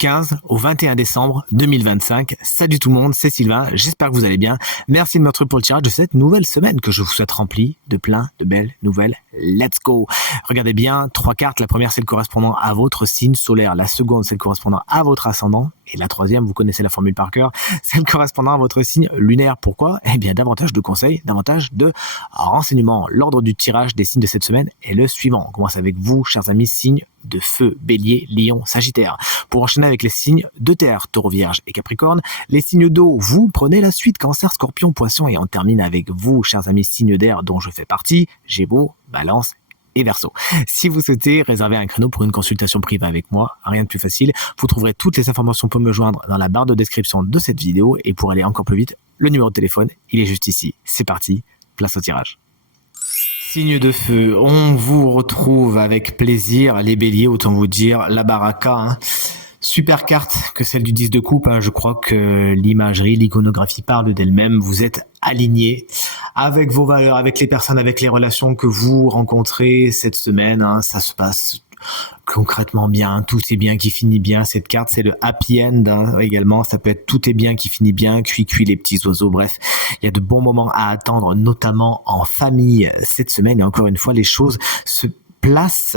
15 au 21 décembre 2025. Salut tout le monde, c'est Sylvain, j'espère que vous allez bien. Merci de me retrouver pour le tirage de cette nouvelle semaine que je vous souhaite remplie de plein de belles nouvelles. Let's go. Regardez bien, 3 cartes. La première, c'est le correspondant à votre signe solaire. La seconde, c'est le correspondant à votre ascendant. Et la troisième, vous connaissez la formule par cœur, c'est le correspondant à votre signe lunaire. Pourquoi ? Eh bien, davantage de conseils, davantage de renseignements. L'ordre du tirage des signes de cette semaine est le suivant. On commence avec vous, chers amis, signes de feu, bélier, lion, sagittaire. Pour enchaîner avec les signes de terre, taureau, vierge et capricorne, les signes d'eau, vous prenez la suite, cancer, scorpion, poisson, et on termine avec vous, chers amis, signes d'air dont je fais partie, gémeaux, balance et verseau. Si vous souhaitez réserver un créneau pour une consultation privée avec moi, rien de plus facile, vous trouverez toutes les informations pour me joindre dans la barre de description de cette vidéo, et pour aller encore plus vite, le numéro de téléphone, il est juste ici. C'est parti, place au tirage. Signe de feu, on vous retrouve avec plaisir, les béliers, autant vous dire, la baraka, Super carte que celle du 10 de coupe, je crois que l'imagerie, l'iconographie parle d'elle-même, vous êtes alignés avec vos valeurs, avec les personnes, avec les relations que vous rencontrez cette semaine, ça se passe concrètement bien, tout est bien qui finit bien. Cette carte, c'est le happy end également, ça peut être tout est bien qui finit bien, cuit les petits oiseaux, bref, il y a de bons moments à attendre, notamment en famille cette semaine, et encore une fois, les choses se place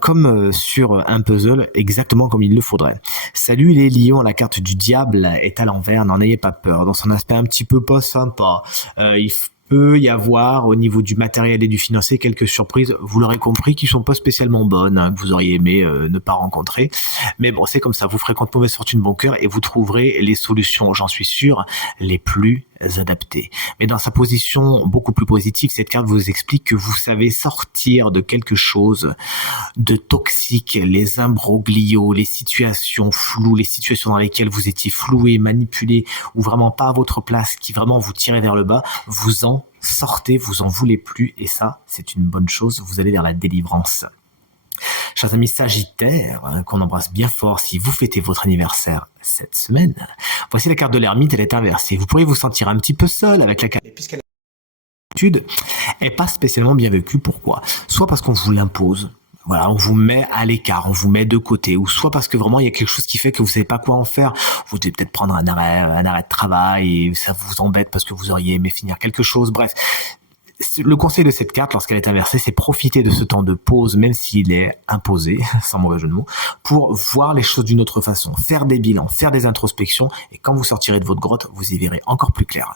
comme sur un puzzle, exactement comme il le faudrait. Salut les lions, la carte du diable est à l'envers, n'en ayez pas peur, dans son aspect un petit peu pas sympa, il peut y avoir au niveau du matériel et du financier quelques surprises, vous l'aurez compris, qui sont pas spécialement bonnes, que vous auriez aimé ne pas rencontrer, mais bon, c'est comme ça, vous ferez contre mauvaise fortune bon cœur et vous trouverez les solutions, j'en suis sûr, les plus adaptées. Mais dans sa position beaucoup plus positive, cette carte vous explique que vous savez sortir de quelque chose de toxique, les imbroglios, les situations floues, les situations dans lesquelles vous étiez floué, manipulé, ou vraiment pas à votre place, qui vraiment vous tiraient vers le bas, vous en sortez, vous en voulez plus, et ça, c'est une bonne chose, vous allez vers la délivrance. Chers amis Sagittaires, qu'on embrasse bien fort si vous fêtez votre anniversaire cette semaine, voici la carte de l'ermite, elle est inversée. Vous pourriez vous sentir un petit peu seul avec la carte, puisqu'elle est pas spécialement bien vécue. Pourquoi ? Soit parce qu'on vous l'impose, voilà, on vous met à l'écart, on vous met de côté, ou soit parce que vraiment il y a quelque chose qui fait que vous savez pas quoi en faire. Vous devez peut-être prendre un arrêt de travail et ça vous embête parce que vous auriez aimé finir quelque chose. Bref, le conseil de cette carte, lorsqu'elle est inversée, c'est profiter de ce temps de pause, même s'il est imposé, sans mauvais jeu de mots, pour voir les choses d'une autre façon, faire des bilans, faire des introspections, et quand vous sortirez de votre grotte, vous y verrez encore plus clair.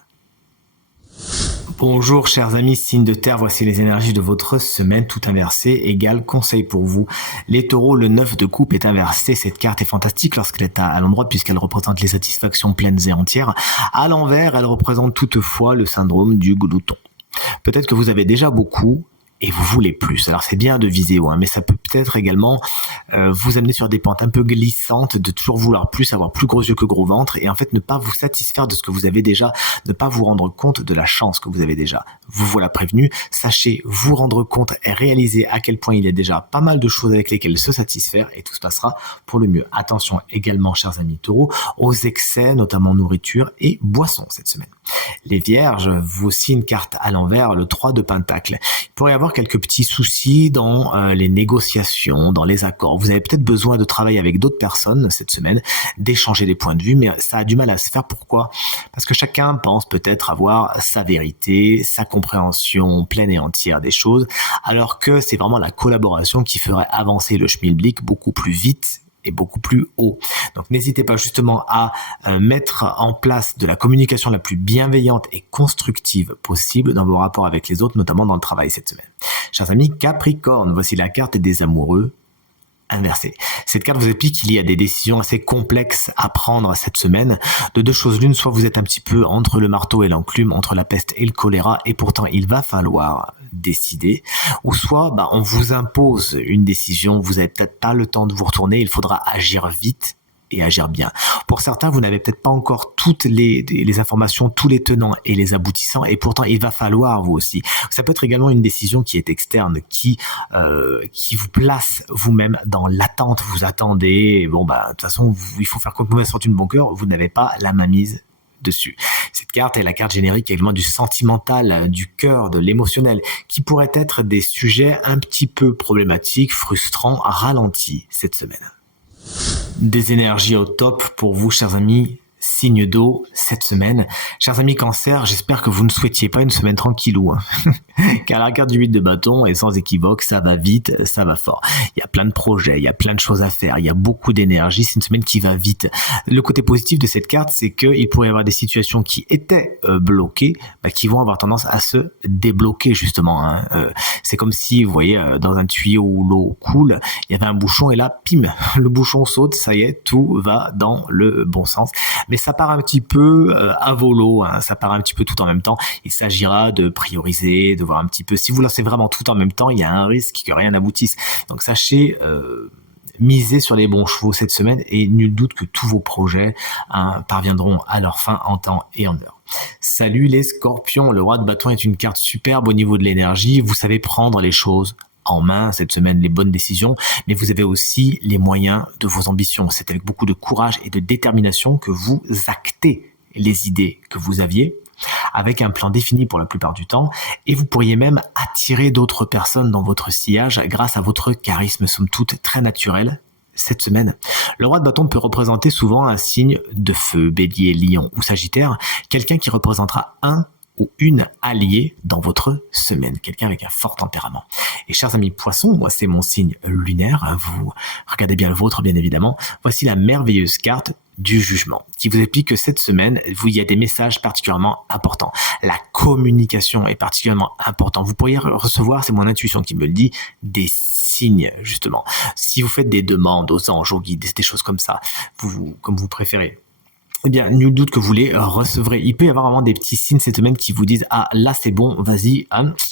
Bonjour chers amis, signe de terre, voici les énergies de votre semaine, tout inversé, égale conseil pour vous. Les taureaux, le 9 de coupe est inversé, cette carte est fantastique lorsqu'elle est à l'endroit puisqu'elle représente les satisfactions pleines et entières. À l'envers, elle représente toutefois le syndrome du glouton. Peut-être que vous avez déjà beaucoup et vous voulez plus. Alors c'est bien de viser haut, mais ça peut peut-être également vous amener sur des pentes un peu glissantes, de toujours vouloir plus, avoir plus gros yeux que gros ventre, et en fait ne pas vous satisfaire de ce que vous avez déjà, ne pas vous rendre compte de la chance que vous avez déjà. Vous voilà prévenu, sachez vous rendre compte et réaliser à quel point il y a déjà pas mal de choses avec lesquelles se satisfaire, et tout se passera pour le mieux. Attention également, chers amis taureaux, aux excès, notamment nourriture et boissons cette semaine. Les vierges, voici une carte à l'envers, le 3 de pentacle. Il pourrait y avoir quelques petits soucis dans les négociations, dans les accords. Vous avez peut-être besoin de travailler avec d'autres personnes cette semaine, d'échanger des points de vue, mais ça a du mal à se faire. Pourquoi ? Parce que chacun pense peut-être avoir sa vérité, sa compréhension pleine et entière des choses, alors que c'est vraiment la collaboration qui ferait avancer le schmilblick beaucoup plus vite et beaucoup plus haut. Donc n'hésitez pas justement à mettre en place de la communication la plus bienveillante et constructive possible dans vos rapports avec les autres, notamment dans le travail cette semaine. Chers amis Capricorne, voici la carte des amoureux inversée. Cette carte vous explique qu'il y a des décisions assez complexes à prendre cette semaine. De deux choses l'une, soit vous êtes un petit peu entre le marteau et l'enclume, entre la peste et le choléra, et pourtant il va falloir décider, ou soit on vous impose une décision, vous n'avez peut-être pas le temps de vous retourner, il faudra agir vite et agir bien. Pour certains, vous n'avez peut-être pas encore toutes les informations, tous les tenants et les aboutissants, et pourtant il va falloir vous aussi. Ça peut être également une décision qui est externe, qui vous place vous-même dans l'attente, vous attendez, de toute façon, il faut faire comme mauvaise fortune bon cœur, vous n'avez pas la mainmise dessus. Cette carte est la carte générique également du sentimental, du cœur, de l'émotionnel, qui pourraient être des sujets un petit peu problématiques, frustrants, ralentis cette semaine. Des énergies au top pour vous, chers amis. Signe d'eau cette semaine. Chers amis Cancer, j'espère que vous ne souhaitiez pas une semaine tranquillou. Car la carte du 8 de bâton est sans équivoque, ça va vite, ça va fort. Il y a plein de projets, il y a plein de choses à faire, il y a beaucoup d'énergie, c'est une semaine qui va vite. Le côté positif de cette carte, c'est qu'il pourrait y avoir des situations qui étaient bloquées, qui vont avoir tendance à se débloquer justement. C'est comme si, vous voyez, dans un tuyau où l'eau coule, il y avait un bouchon et là, pim, le bouchon saute, ça y est, tout va dans le bon sens. Mais ça part un petit peu à volo, ça part un petit peu tout en même temps. Il s'agira de prioriser, de voir un petit peu. Si vous lancez vraiment tout en même temps, il y a un risque que rien n'aboutisse. Donc sachez miser sur les bons chevaux cette semaine et nul doute que tous vos projets parviendront à leur fin en temps et en heure. Salut les scorpions, le roi de bâton est une carte superbe au niveau de l'énergie. Vous savez prendre les choses en main cette semaine, les bonnes décisions, mais vous avez aussi les moyens de vos ambitions. C'est avec beaucoup de courage et de détermination que vous actez les idées que vous aviez, avec un plan défini pour la plupart du temps, et vous pourriez même attirer d'autres personnes dans votre sillage grâce à votre charisme, somme toute très naturel. Cette semaine, le roi de bâton peut représenter souvent un signe de feu, bélier, lion ou sagittaire, quelqu'un qui représentera un ou une alliée dans votre semaine, quelqu'un avec un fort tempérament. Et chers amis poissons, moi c'est mon signe lunaire, vous regardez bien le vôtre bien évidemment, voici la merveilleuse carte du jugement, qui vous explique que cette semaine, il y a des messages particulièrement importants. La communication est particulièrement importante. Vous pourriez recevoir, c'est mon intuition qui me le dit, des signes justement. Si vous faites des demandes aux anges, aux guides, des choses comme ça, comme vous préférez, eh bien, nul doute que vous les recevrez. Il peut y avoir vraiment des petits signes cette semaine qui vous disent « Ah, là, c'est bon, vas-y,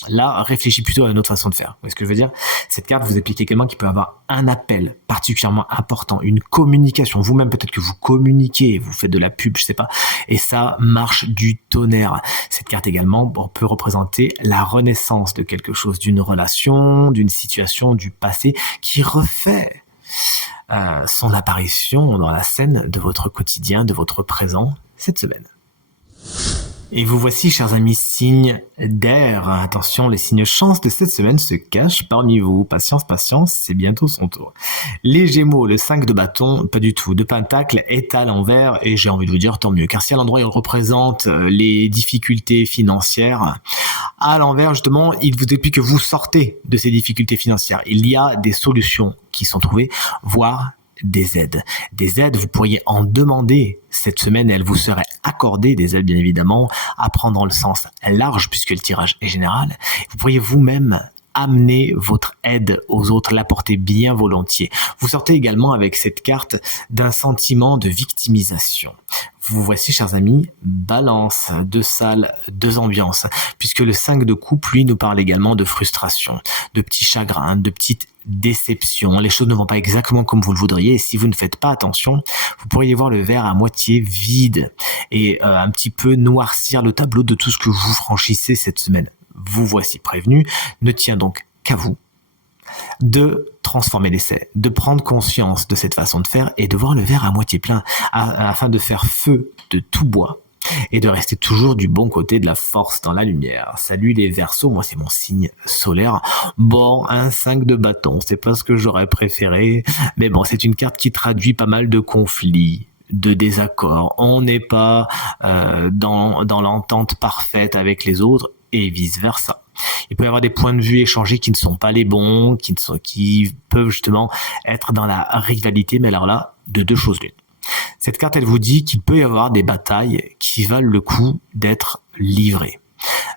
là, réfléchis plutôt à une autre façon de faire. » Vous voyez ce que je veux dire? Cette carte vous explique également qu'il peut y avoir un appel particulièrement important, une communication. Vous-même, peut-être que vous communiquez, vous faites de la pub, je sais pas, et ça marche du tonnerre. Cette carte également peut représenter la renaissance de quelque chose, d'une relation, d'une situation du passé qui refait son apparition dans la scène de votre quotidien, de votre présent, cette semaine. Et vous voici, chers amis, signes d'air. Attention, les signes chance de cette semaine se cachent parmi vous. Patience, patience, c'est bientôt son tour. Les Gémeaux, le 5 de bâton, pas du tout. De pentacle est à l'envers et j'ai envie de vous dire tant mieux. Car si à l'endroit il représente les difficultés financières, à l'envers justement, il vous explique que vous sortez de ces difficultés financières. Il y a des solutions qui sont trouvées, voire des aides. Des aides, vous pourriez en demander cette semaine et elles vous seraient accordées, des aides bien évidemment, à prendre dans le sens large puisque le tirage est général. Vous pourriez vous-même amener votre aide aux autres, l'apporter bien volontiers. Vous sortez également avec cette carte d'un sentiment de victimisation. Vous voici, chers amis, balance, deux salles, deux ambiances, puisque le 5 de coupe, lui, nous parle également de frustration, de petits chagrins, de petites déceptions. Les choses ne vont pas exactement comme vous le voudriez, et si vous ne faites pas attention, vous pourriez voir le verre à moitié vide et un petit peu noircir le tableau de tout ce que vous franchissez cette semaine. Vous voici prévenu, ne tient donc qu'à vous de transformer l'essai, de prendre conscience de cette façon de faire et de voir le verre à moitié plein afin de faire feu de tout bois et de rester toujours du bon côté de la force dans la lumière. Salut les Verseaux, moi c'est mon signe solaire. Bon, un 5 de bâton, c'est pas ce que j'aurais préféré, mais bon, c'est une carte qui traduit pas mal de conflits, de désaccords. On n'est pas dans l'entente parfaite avec les autres et vice-versa. Il peut y avoir des points de vue échangés qui ne sont pas les bons, qui peuvent justement être dans la rivalité, mais alors là, de deux choses l'une. Cette carte, elle vous dit qu'il peut y avoir des batailles qui valent le coup d'être livrées.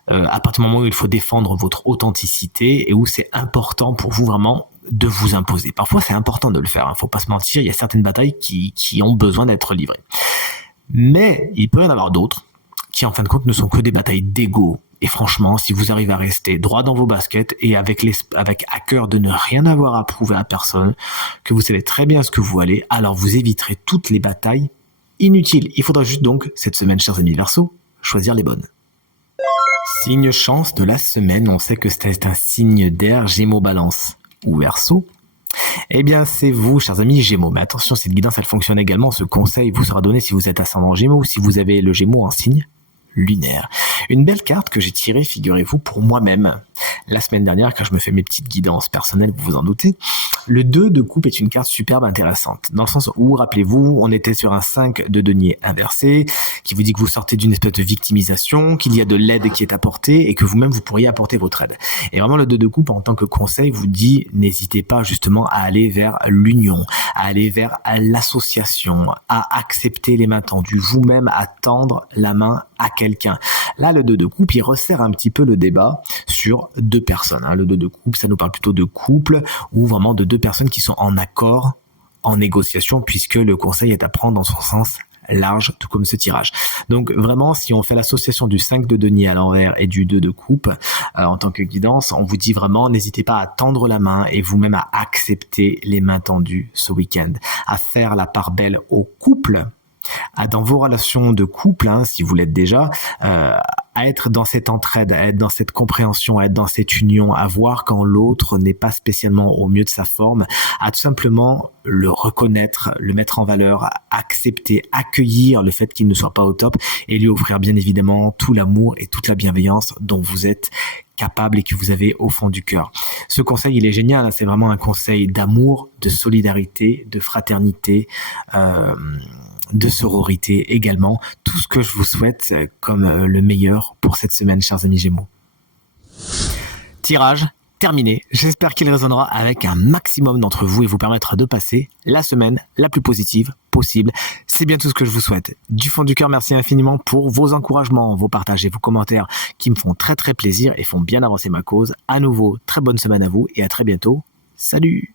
À partir du moment où il faut défendre votre authenticité et où c'est important pour vous vraiment de vous imposer. Parfois, c'est important de le faire, faut pas se mentir, il y a certaines batailles qui ont besoin d'être livrées. Mais il peut y en avoir d'autres qui, en fin de compte, ne sont que des batailles d'ego. Et franchement, si vous arrivez à rester droit dans vos baskets et avec à cœur de ne rien avoir à prouver à personne, que vous savez très bien ce que vous allez, alors vous éviterez toutes les batailles inutiles. Il faudra juste donc, cette semaine, chers amis Verseaux, choisir les bonnes. Signe chance de la semaine, on sait que c'est un signe d'air, Gémeaux, Balance ou Verseau. Eh bien, c'est vous, chers amis Gémeaux. Mais attention, cette guidance, elle fonctionne également. Ce conseil vous sera donné si vous êtes ascendant Gémeaux ou si vous avez le Gémeaux en signe lunaire. Une belle carte que j'ai tirée, figurez-vous, pour moi-même. La semaine dernière, quand je me fais mes petites guidances personnelles, vous vous en doutez, le 2 de coupe est une carte superbe intéressante. Dans le sens où, rappelez-vous, on était sur un 5 de denier inversé, qui vous dit que vous sortez d'une espèce de victimisation, qu'il y a de l'aide qui est apportée et que vous-même, vous pourriez apporter votre aide. Et vraiment, le 2 de coupe, en tant que conseil, vous dit, n'hésitez pas justement à aller vers l'union, à aller vers l'association, à accepter les mains tendues, vous-même à tendre la main à quelqu'un. Là, le 2 de coupe, il resserre un petit peu le débat sur deux personnes. Le 2 de coupe, ça nous parle plutôt de couple ou vraiment de deux personnes qui sont en accord, en négociation, puisque le conseil est à prendre dans son sens large, tout comme ce tirage. Donc vraiment, si on fait l'association du 5 de denier à l'envers et du 2 de coupe en tant que guidance, on vous dit vraiment, n'hésitez pas à tendre la main et vous-même à accepter les mains tendues ce week-end, à faire la part belle au couple, dans vos relations de couple, si vous l'êtes déjà, à être dans cette entraide, à être dans cette compréhension, à être dans cette union, à voir quand l'autre n'est pas spécialement au mieux de sa forme, à tout simplement le reconnaître, le mettre en valeur, accepter, accueillir le fait qu'il ne soit pas au top et lui offrir bien évidemment tout l'amour et toute la bienveillance dont vous êtes capable et que vous avez au fond du cœur. Ce conseil, il est génial, c'est vraiment un conseil d'amour, de solidarité, de fraternité, de sororité également. Tout ce que je vous souhaite comme le meilleur pour cette semaine, chers amis Gémeaux. Tirage terminé. J'espère qu'il résonnera avec un maximum d'entre vous et vous permettra de passer la semaine la plus positive possible. C'est bien tout ce que je vous souhaite. Du fond du cœur, merci infiniment pour vos encouragements, vos partages et vos commentaires qui me font très très plaisir et font bien avancer ma cause. À nouveau, très bonne semaine à vous et à très bientôt. Salut!